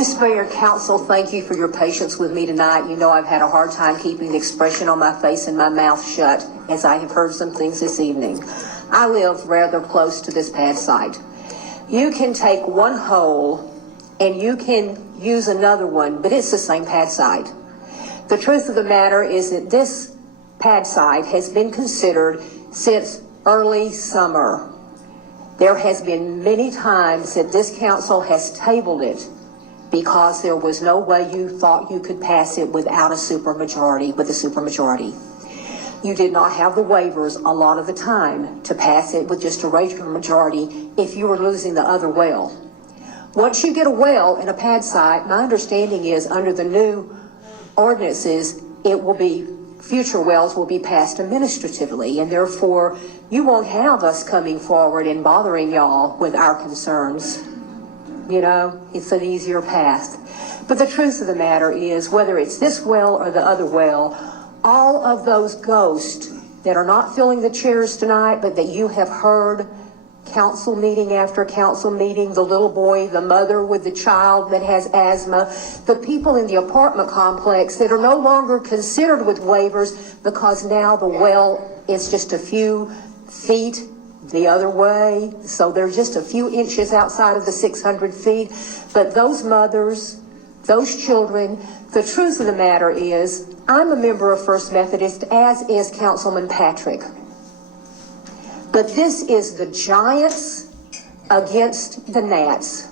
Mr. Mayor, Council, thank you for your patience with me tonight. You know I've had a hard time keeping the expression on my face and my mouth shut as I have heard some things this evening. I live rather close to this pad site. You can take one hole and you can use another one, but it's the same pad site. The truth of the matter is that this pad site has been considered since early summer. There has been many times that this council has tabled it because there was no way you thought you could pass it without a supermajority, with a supermajority. You did not have the waivers a lot of the time to pass it with just a regular majority if you were losing the other well. Once you get a well in a pad site, my understanding is under the new ordinances, it will be, future wells will be passed administratively, and therefore you won't have us coming forward and bothering y'all with our concerns. You know, it's an easier path. But the truth of the matter is, whether it's this well or the other well, all of those ghosts that are not filling the chairs tonight, but that you have heard council meeting after council meeting, the little boy, the mother with the child that has asthma, the people in the apartment complex that are no longer considered with waivers because now the well is just a few feet the other way, so they're just a few inches outside of the 600 feet. But those mothers, those children, the truth of the matter is, I'm a member of First Methodist, as is Councilman Patrick. But this is the Giants against the Gnats.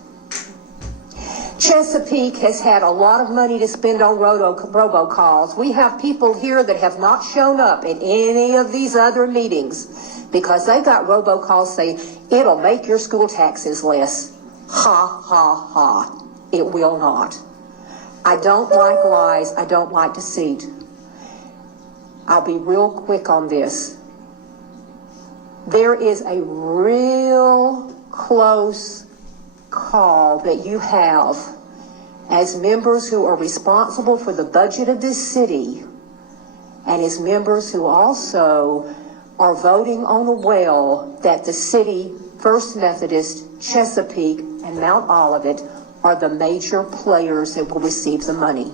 Chesapeake has had a lot of money to spend on robocalls. We have people here that have not shown up at any of these other meetings because they got robocalls saying, it'll make your school taxes less. Ha, ha, ha. It will not. I don't like lies. I don't like deceit. I'll be real quick on this. There is a real close call that you have as members who are responsible for the budget of this city and as members who also are voting on a well that the city, First Methodist, Chesapeake, and Mount Olivet are the major players that will receive the money.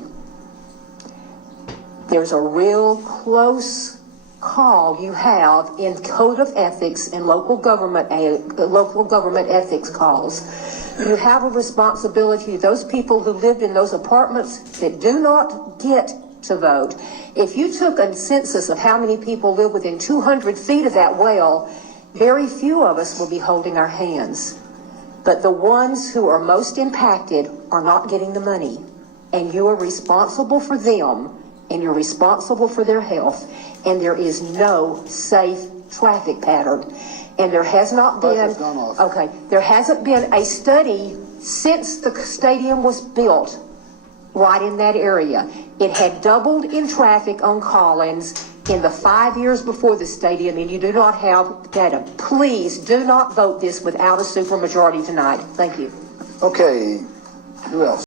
There's a real close call you have in code of ethics and local government ethics calls. You have a responsibility. Those people who live in those apartments that do not get to vote, if you took a census of how many people live within 200 feet of that well, very few of us will be holding our hands. But the ones who are most impacted are not getting the money, and you are responsible for them, and you're responsible for their health, and there is no safe traffic pattern. And there has not been, okay, there hasn't been a study since the stadium was built right in that area. It had doubled in traffic on Collins in the 5 years before the stadium, and you do not have data. Please do not vote this without a supermajority tonight. Thank you. Okay, who else?